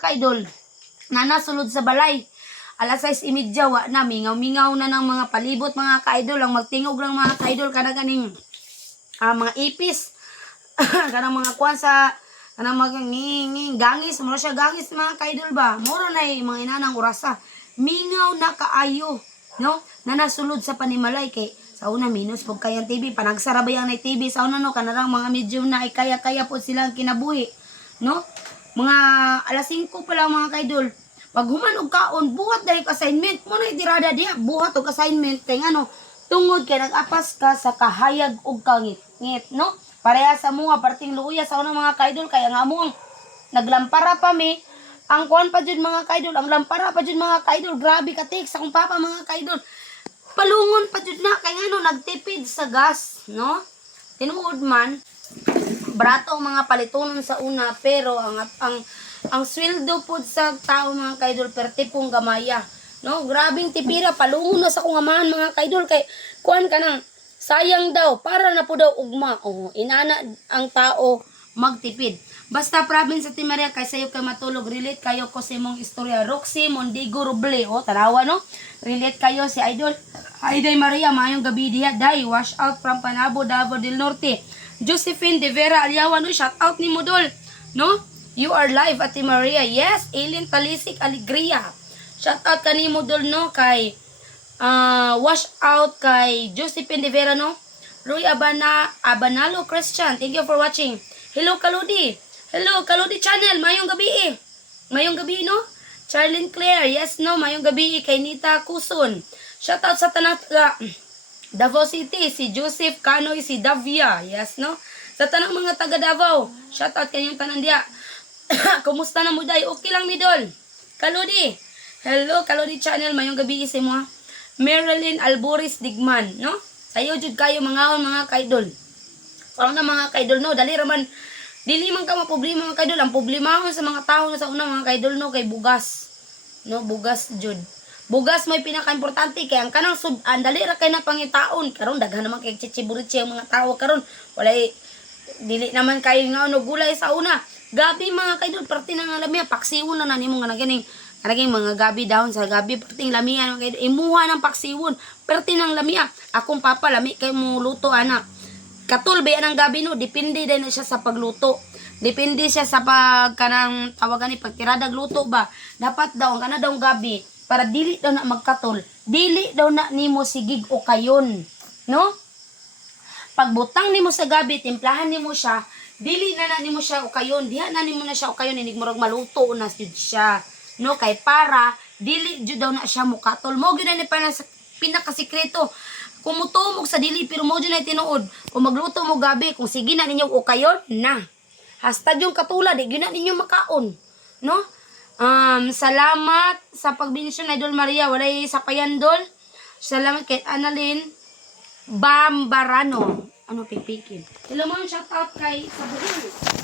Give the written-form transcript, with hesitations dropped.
Ka-idol, na nasulod sa balay. Alas 6:30 wa na, mingaw-mingaw na ng mga palibot mga ka-idol. Ang magtingog lang mga ka-idol, kana ganing mga ipis. Kanang mga kuwan sa, kanang mga gangis. Mura siya gangis mga ka-idol ba? Mura na mga inanang orasa. Mingaw na kaayo, no? Na nasulod sa panimalay kay sa una minus pag kayang TV. Panagsarabayang na TV. Sa una no, kanarang mga medium na ay kaya-kaya po silang kinabuhi, no? Mga alas 5 pa lang mga kaidol. Pag human og kaon, buhat dahil assignment. Muna itirada diha, buhat og assignment. Kaya ano, tungod kay nag-apas ka sa kahayag og kangit-ngit, no? Pareha sa mga parting luya sa unang mga kaidol. Kaya nga mo, naglampara pa mi. Ang kuwan pa dyan mga kaidol, ang lampara pa dyan mga kaidol. Grabe ka tik sa kong papa mga kaidol. Palungon pa dyan na. Kaya ano, nagtipid sa gas, no? Tinuod man, brato mga palitunon sa una, pero ang sweldo po sa tao mga kaidol pertipong gamaya, no? Grabing tipira, palungon na sa kong amahan mga kaidol kay kuan ka nang sayang daw para na po daw ugma. Inana ang tao magtipid. Basta province sa Timaria kay sayo kay matulog, relate kayo ko sa imong istorya. Roxy Mondigo Roble, tanawa no? Relate kayo si Idol Hayday Maria, mayong gabi diha, day wash out from Panabo, Davao del Norte. Josephine De Vera Aliawan, no? Shout out ni Modol, no? You are live, Ate Maria. Yes, Alien Talisik Alegria. Shout out ka ni Modol, no? Kay wash out kay Josephine De Vera, no? Roy Abanalo Christian, thank you for watching. Hello Kaludi. Hello Kaludi channel, mayong gabi eh. Mayong gabi, no? Charlene Claire, yes, no? Mayong gabi kay Nita Kuson. Shout out sa tanang Davao City, si Joseph Canoy, si Davia, yes, no? Sa tanang mga taga Davao, shout out kanyang tanan diya. Kumusta na mo day? Okay lang, Midol. Kaludi. Hello, Kaludi channel, mayong gabi isa mo. Marilyn Alboris Digman, no? Sayo jud kayo mga kaidol. Parang na mga kaidol, no? Dali raman, dili man ka maproblema mga kaidol. Ang problema sa mga tao na sa una mga kaidol, no? Kay bugas. No? Bugas jud. Bugas may pinaka-importante kay ang kanang dali ra kay na pangitaon karon daghan naman kay chichiburitsi ang mga tao karon walay dili naman kayo nga ano gulay sa una gabi mga kaidol parte na nga lamiya paksiwon na nimo nga naging mga gabi dahon sa gabi parting lamiya mga kaidol imuha ng paksiwon parte ng lamiya akong papa lami kay mo luto anak katulbe ang gabi no depende din siya sa pagluto. Depende siya sa pagkanang tawagan ni pagtiradag luto ba dapat daw ang kana daw gabi para dili daw na magkatol, dili daw na nimo sigig o kayon, no? Pagbutang nimo sa gabi, timplahan nimo siya, dili na nimo siya o kayon, diha na nimo na siya o kayon, inig murag maluto na siya, no? Kay para dili jud daw na siya mukatol. Mo gyud ni pinakasikreto. Kung mutumog sa dili pero mo jud na tinuod, kung magluto mo gabi, kung sige na ninyo o kayon na. Hashtag yung katulad, di gyud na ninyo makaon, no? Salamat sa pagbensyon Idol Maria, walay sa payandol. Salamat kay Annalyn Bambarano. Ano pipikin? Hello mo, shout out kay Sabuhin.